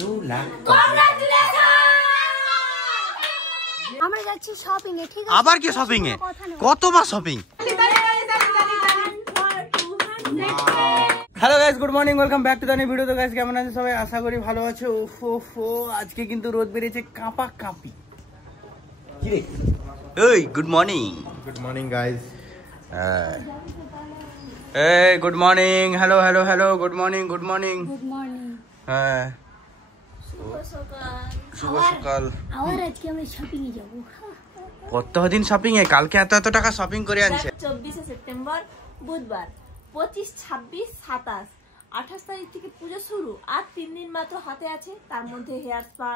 2 লাখ। আমরা যাচ্ছি শপিং এ, ঠিক আছে? আবার কি শপিং এ? কতবার shopping? Hello guys, good morning, welcome back to the new video. তো গাইস কেমন আছেন সবাই? আশা করি ভালো আছে। ওফো, আজকে কিন্তু রোদ বেরিয়েছে কাঁপা কাঁপি। কি রে? এই good morning. Good morning guys. এই good morning. Hello hello hello, good morning good morning. Good morning. হ্যাঁ, শুভ সকাল। আবার আজকে আমরা শপিং এ যাব। কতদিন শপিং এ? কালকে এত টাকা শপিং করে আনছে। 24 সেপ্টেম্বর বুধবার, 25, 26, 27, 28 তারিখ থেকে পুজো শুরু। আর 3 দিন মাত্র হাতে আছে, তার মধ্যে হেয়ার স্পা,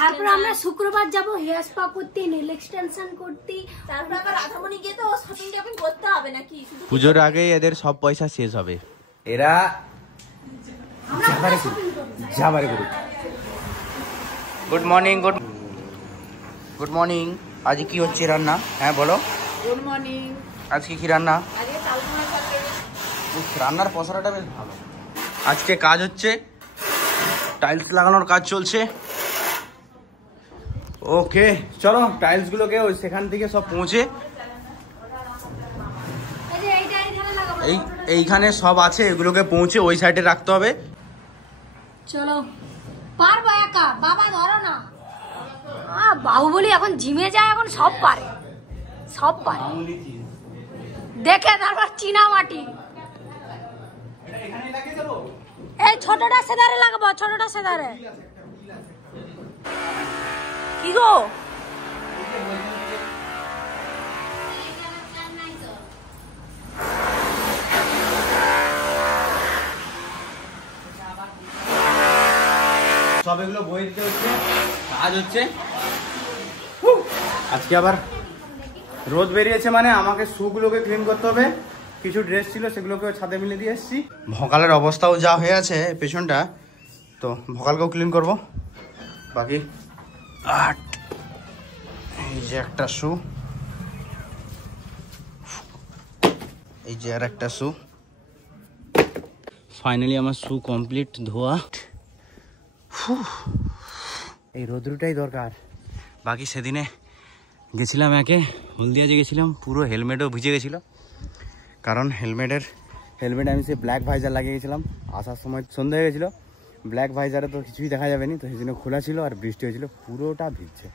তারপর আমরা শুক্রবার যাব হেয়ার স্পা করতে, নেল এক্সটেনশন করতে, তারপর আবার রাধামণি গিয়ে তো শপিং টপিং করতে হবে নাকি? পুজোর আগেই এদের সব পয়সা শেষ হবে। এরা যাবারে গুরু। Good morning, good morning. আজ কি হচ্ছে রান্না? হ্যাঁ বলো। Good morning. আজকে কি রান্না? আজকে চালকুমড়া তরকারি। রান্নার পসরাটা বেশ ভালো। আজকে কাজ হচ্ছে, টাইলস লাগানোর কাজ চলছে। ওকে চলো, টাইলস গুলোকে ওই সেখান থেকে সব পৌঁছে এইখানে সব আছে, এগুলোকে পৌঁছে ওই সাইডে রাখতে হবে। চলো। পারবো একা, বাবা ধরো না। বাহুবলি এখন জিমে যায়, এখন সব পারে, সব পারে। দেখে তারপর চীনা মাটি। এই ছোটটা সেদারে লাগাবো, ছোটটা সেদারে। কি গো? সব এগুলো বই দিতে হচ্ছে, কাজ হচ্ছে। আজকে আবার রোদ বেরিয়েছে, মানে আমাকে শুগুলোকে ক্লিন করতে হবে। কিছু ড্রেস ছিল সেগুলোকে ছাদে মিলে দিয়ে এসেছি। ভকালের অবস্থাও যা হয়ে আছে পেছনটা, তো ভকালকেও ক্লিন করব। বাকি এই যে একটা শু, এই যে আর একটা শু। ফাইনালি আমার শু কমপ্লিট ধোয়া। এই রোদ্রুটাই দরকার। বাকি সেদিনে গেছিলাম একে হলদিয়া, যে গেছিলাম পুরো হেলমেটও ভিজে গেছিলো, কারণ হেলমেট আমি সে ব্ল্যাক ভাইজার লাগিয়ে গেছিলাম। আসার সময় সন্ধ্যা হয়ে গেছিলো, ব্ল্যাক ভাইজারে তো কিছুই দেখা যাবে না, তো সেই জন্য খোলা ছিল আর বৃষ্টি হয়েছিল, পুরোটা ভিজছে।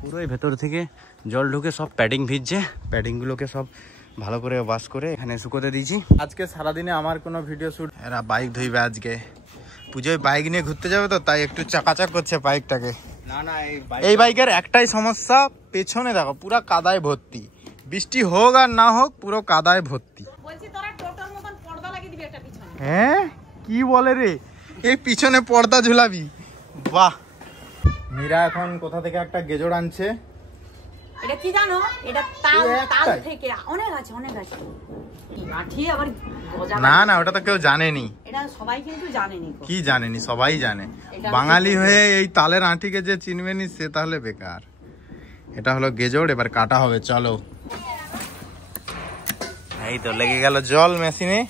পুরোই ভেতর থেকে জল ঢুকে সব প্যাডিং ভিজছে। প্যাডিংগুলোকে সব ভালো করে ওয়াশ করে এখানে শুকোতে দিয়েছি। আজকে সারাদিনে আমার কোনো ভিডিও শুট। এরা বাইক ধুইবে আজকে, পুজোয় বাইক নিয়ে ঘুরতে যাবে তো, তাই একটু চাকাচাক করছে বাইকটাকে। না না, এই বাইকের একটাই সমস্যা, পেছনে দেখো পুরো কাদায় ভর্তি। বৃষ্টি হোক আর না হোক পুরো কাদায় ভর্তি। বলছি তোরা টোটোর মতন পর্দা লাগিয়ে দিবি একটা পিছনে। হ্যাঁ কি বলে রে, এই পিছনে পর্দা ঝুলাবি? বাহ। মীরা এখন কোথা থেকে একটা গেজোড় আনছে। এটা কি জানো? এটা তাল, এই তাল একটাই? থেকে অনেক আছে, অনেক আছে। লাঠি আবার গজা। না না, ওটা তো কেউ জানেনি। এটা সবাই কিন্তু জানেনি। কি জানেনি? সবাই জানে। এটা বাঙালি হয়ে এই তালের আঁটিকে যে চিনবেনি সে তাহলে বেকার। এটা হলো গেজোড়, এবার কাটা হবে, চলো। এই তো লেগে গেল জল মেশিনে,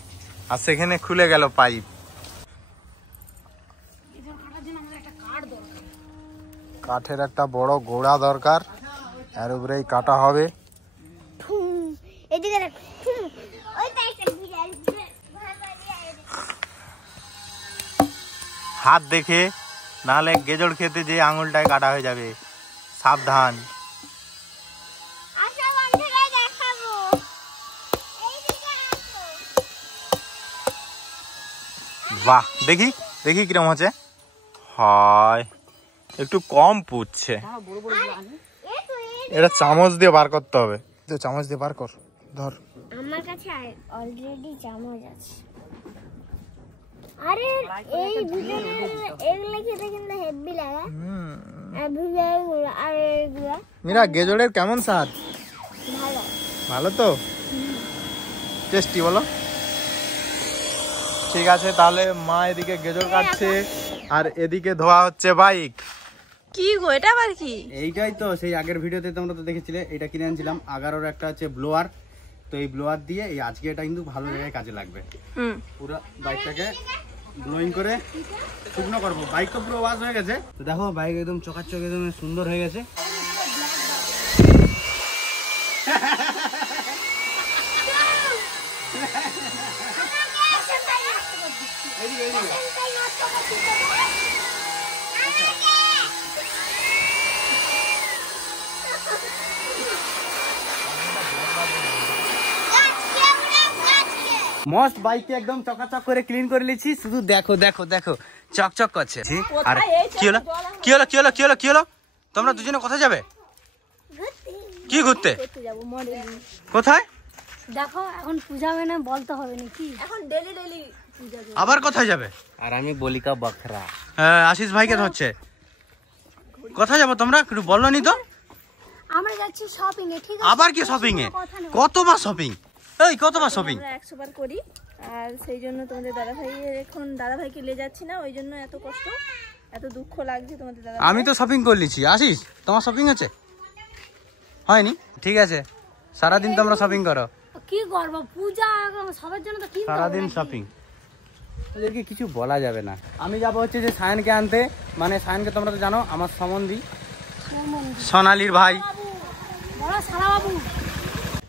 আর সেখানে খুলে গেল পাইপ। কাঠের একটা বড় গোড়া দরকার, এর উপরেই কাটা হবে। হাত দেখে, নাহলে গেজড় খেতে যে আঙুলটায় কাটা হয়ে যাবে, সাবধান। বাহ, দেখি দেখি কিরম হচ্ছে। হয় একটু কম পুড়ছে। এটা চামচ দিয়ে বার করতে হবে। চামচ দিয়ে বার কর, ধর। আমার কাছে অলরেডি চামচ আছে। আরে এই ভিতরে এগুলা খেতে কিন্তু হেভি লাগে। আর ভিতরে আর এগুলা। মীরা, গেজড়ের কেমন স্বাদ? ভালো। ভালো তো? টেস্টি বলো? ঠিক আছে, তাহলে মা এদিকে গেজড় কাটছে আর এদিকে ধোয়া হচ্ছে বাইক। কি গো, এটা আবার কি? এইটাই তো সেই আগের ভিডিওতে তোমরা তো দেখেছিলে, এটা কিনে আনছিলাম। 11-র একটা হচ্ছে ব্লোয়ার, তো এই ব্লোয়ার দিয়ে এই আজকে এটা কিন্তু ভালো জায়গায় কাজে লাগবে। পুরো বাইকটাকে ব্লোয়িং করে শুকনো করবো। বাইক তো পুরো ওয়াশ হয়ে গেছে। তো দেখো বাইক একদম চকাচক একদম সুন্দর হয়ে গেছে। মস্ত বাইককে একদম চকাচক করে ক্লিন করে নিয়েছি। শুধু দেখো দেখো দেখো চকচক করছে। আর কি হলো কি হলো কি হলো কি হলো কি হলো? তোমরা দুজনে কোথায় যাবে? কি ঘুরতে? কোথায়? দেখো এখন পূজা হবে না, বলতে হবে নাকি? এখন ডেলি ডেলি পূজা করবে। আবার কোথায় যাবে? আর আমি বলিকা বখরা। হ্যাঁ, আশিস ভাইকে ধরছে। কোথায় যাবো তোমরা একটু বললো নি তো? আমরা যাচ্ছি শপিং এ। ঠিক আছে, আবার কি শপিং এ? কতবার শপিং? এই কতবার শপিং? আমরা 100 বার করি, আর সেই জন্য তোমাদের দাদাভাইকে নিয়ে যাচ্ছি না, ওই জন্য এত কষ্ট, এত দুঃখ লাগছে তোমাদের দাদা। আমি তো শপিং করে নিচ্ছি। আশিস তোমার শপিং আছে? হয়নি? ঠিক আছে, সারাদিন তোমরা শপিং করো। কি করবো, পূজা সবার জন্য তো কিনতে হবে সারাদিন নাকি? শপিং, ওদেরকে কিছু বলা যাবে না। আমি যাবো হচ্ছে যে সায়নকে আনতে, মানে সায়নকে তোমরা তো জানো আমার সম্বন্ধী, সোনালির ভাই। বড় শালা বাবু।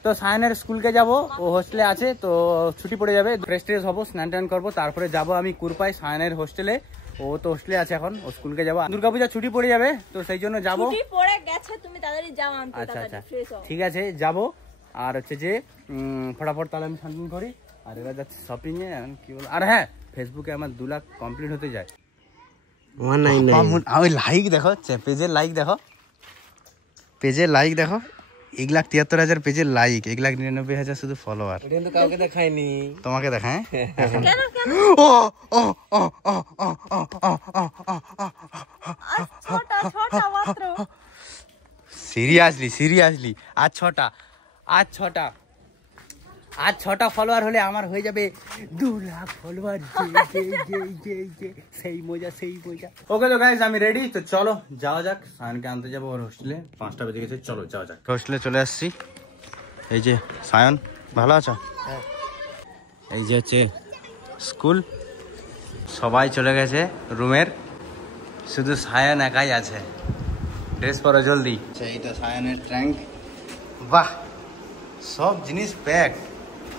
তো সায়নের স্কুলকে যাব, ও হোস্টেলে আছে, তো ছুটি পড়ে যাবে, ফ্রেশ ট্রেশ হবো, স্নান টান করবো, তারপরে যাব আমি কুরপাই সায়নের হোস্টেলে। ও তো হোস্টেলে আছে এখন, ও স্কুলকে যাবো। দুর্গাপূজা ছুটি পড়ে যাবে, তো সেই জন্য যাবো। ছুটি পড়ে গেছে, তুমি তাড়াতাড়ি যাও আনতে, আচ্ছা আচ্ছা তাড়াতাড়ি ফ্রেশ হও। ঠিক আছে যাবো। আর হচ্ছে যে ফটাফট তাহলে আমি শান্তি করি। আর এবার যাচ্ছি শপিং এ। কি বল, আর হ্যাঁ, ফেসবুকে আমার 2 লাখ কমপ্লিট হতে যায়। 199 লাইক দেখো, পেজের লাইক দেখো, পেজের লাইক দেখো, 1,73,000 পেজের লাইক, 1,99,000 শুধু ফলোয়ার। কিন্তু কাউকে দেখাইনি, তোমাকে দেখায়। কেন কেন? ও ও ও ও ছোট ছোট মাত্র। সিরিয়াসলি সিরিয়াসলি, আজ ছটা ফলোয়ার হলে আমার হয়ে যাবে 2 লাখ ফলোয়ার। সেই মজা সেই মজা। ওকে তো গাইস আমি রেডি, তো চলো যাওয়া যাক। সায়নকে আনতে যাবো ওর হোস্টেলে, 5টা বেজে গেছে, চলো যাওয়া যাক। হোস্টেলে চলে আসছি। এই যে সায়ন, ভালো আছো? এই যে হচ্ছে স্কুল, সবাই চলে গেছে রুমের, শুধু সায়ন একাই আছে। ড্রেস পরো জলদি। এইটা সায়নের ট্যাঙ্ক। বাহ, সব জিনিস প্যাক,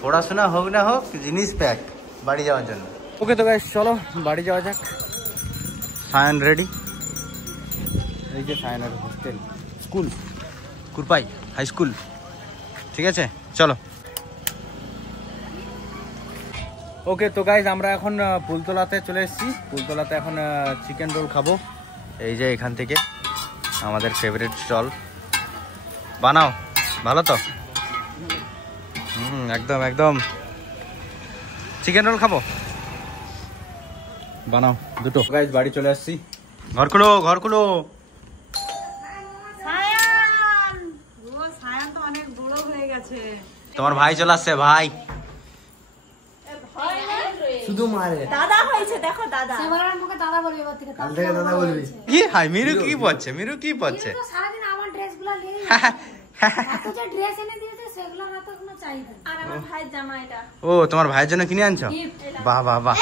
পড়াশোনা হোক না হোক জিনিস প্যাক বাড়ি যাওয়ার জন্য। ওকে তো গাইস চলো বাড়ি যাওয়া যাক। সায়ন রেডি। এই যে সায়নের হোস্টেল, স্কুল কুরপাই হাই স্কুল। ঠিক আছে চলো। ওকে তো গাইস আমরা এখন ফুলতলাতে চলে এসেছি। ফুলতলাতে এখন চিকেন রোল খাবো। এই যে এখান থেকে আমাদের ফেভারিট স্টল। বানাও ভালো তো? একদম একদম চিকেন রোল খাবো, বানাও দুটো। গাইস বাড়ি চলে আসছি। ঘর খুলো ঘর খুলো। তোমার ভাই চলে আসছে, ভাই শুধু মারে। দাদা হয়েছে, দেখো দাদা। সেবার আমাকে দাদা বলবে, এবার থেকে কাল থেকে দাদা বলবি। কি হাই মিরু কি পড়ছে, মিরু কি পড়ছে? তো সারাদিন আমার ড্রেসগুলো নিয়ে এত যে ড্রেস এনে দিয়েছে সেগুলো না তো কোনো চাহিদা। আর আমার ভাইয়ের জামা এটা। ও তোমার ভাইয়ের জন্য কিনে আনছো? Gift। বাহ বাহ বাহ,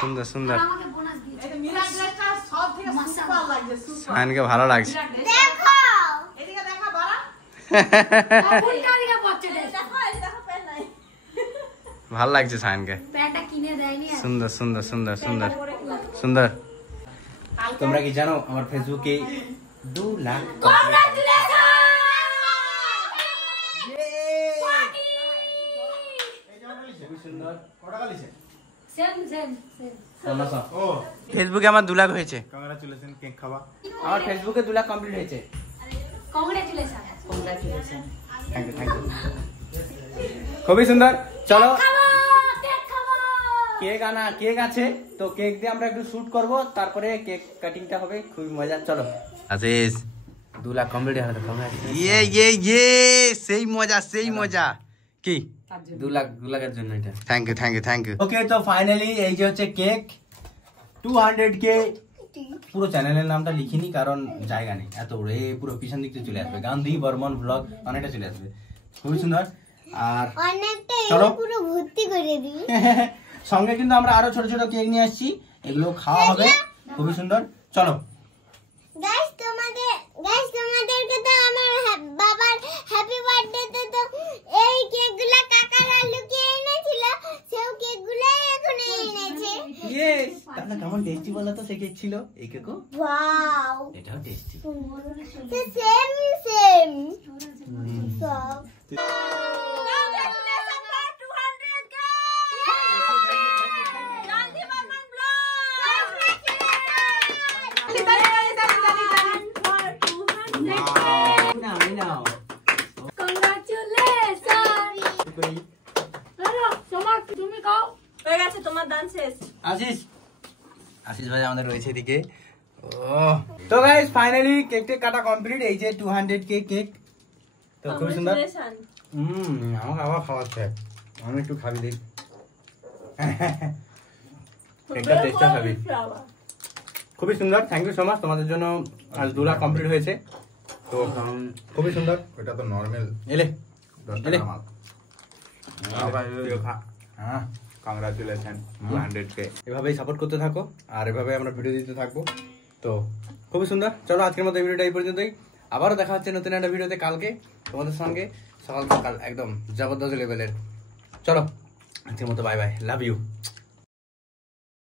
সুন্দর সুন্দর। আমাকে বোনাস দিয়েছে। এটা মিরা ড্রেসটা সব থেকে সুপার লাগছে। সায়নকে ভালো লাগছে। দেখো এদিকে দেখা বড়। কোনটা দিকে পড়ছে ড্রেস? দেখো এই দেখো প্যান্ট নাই। ভালো লাগছে সায়নকে। প্যান্টটা কিনে দেয়নি আর। সুন্দর সুন্দর সুন্দর সুন্দর সুন্দর। তোমরা কি জানো আমার ফেসবুকে 2 লাখ ফেসবুকে আমার 2 লাখ হয়েছে। কংগ্রাচুলেশন, কেক খাবা। আমার ফেসবুকে 2 লাখ কমপ্লিট হয়েছে। Congratulation. Thank you thank you. খুবই সুন্দর। চলো কেক আছে, তো কেক দিয়ে আমরা একটু শুট করব, তারপরে কেক কাটিংটা হবে, খুবই মজা। চলো আজিজ 2 লাখ কমপ্লিট হয়ে গেল। ইয়ে সেই মজা সেই মজা। কি 2 লাখের জন্য এটা। Thank you thank you thank you. Okay তো ফাইনালি এই যে হচ্ছে কেক 200K। পুরো চ্যানেলের নামটা লিখিনি কারণ জায়গা নেই, এত বড় এই পুরো পিছন দিক থেকে চলে আসবে, গান্ধী বর্মন ব্লগ অনেকটা চলে আসবে, খুবই সুন্দর। আর চলো পুরো ভর্তি করে দিই। সঙ্গে কিন্তু আমরা আরো ছোট ছোট কেক নিয়ে আসছি, এগুলো খাওয়া হবে, খুবই সুন্দর। চলো গাইস তোমাদেরকে তো আমার বাবার হ্যাপি বার্থডে তো এই কেকগুলো কাকারা লুকিয়ে এনেছিল, সেই কেকগুলাই এখন এনেছে। ইয়েস, তাহলে কেমন টেস্টি বলো তো সেই কেক ছিল? এই কেকও ওয়াও, এটাও টেস্টি। সেম সব। তুমি খাও। হয়ে গেছে তোমার দান শেষ। আশিস ভাই আমাদের রয়েছে এদিকে। তো গাইস ফাইনালি কেকটা কাটা কমপ্লিট। এই যে 200 কেক তো খুব সুন্দর। আমাকে আবার খাওয়াচ্ছে, আমি একটু খাবি দেখ। কেকটা টেস্টটা খাবি, খুবই সুন্দর। থ্যাংক ইউ সো মাচ, তোমাদের জন্য আজ 2 লাখ কমপ্লিট হয়েছে, তো খুবই সুন্দর। এটা তো নরমাল এলে 10 এলে টাকা মাল। হ্যাঁ, কংগ্রাচুলেশন 200k। এভাবেই সাপোর্ট করতে থাকো আর এভাবে আমরা ভিডিও দিতে থাকবো। তো খুবই সুন্দর। চলো আজকের মতো এই ভিডিওটা এই পর্যন্তই, আবারও দেখা হচ্ছে নতুন একটা ভিডিওতে কালকে তোমাদের সঙ্গে, সকাল সকাল একদম জবরদস্ত লেভেলের। চলো আজকের মতো বাই বাই, লাভ ইউ।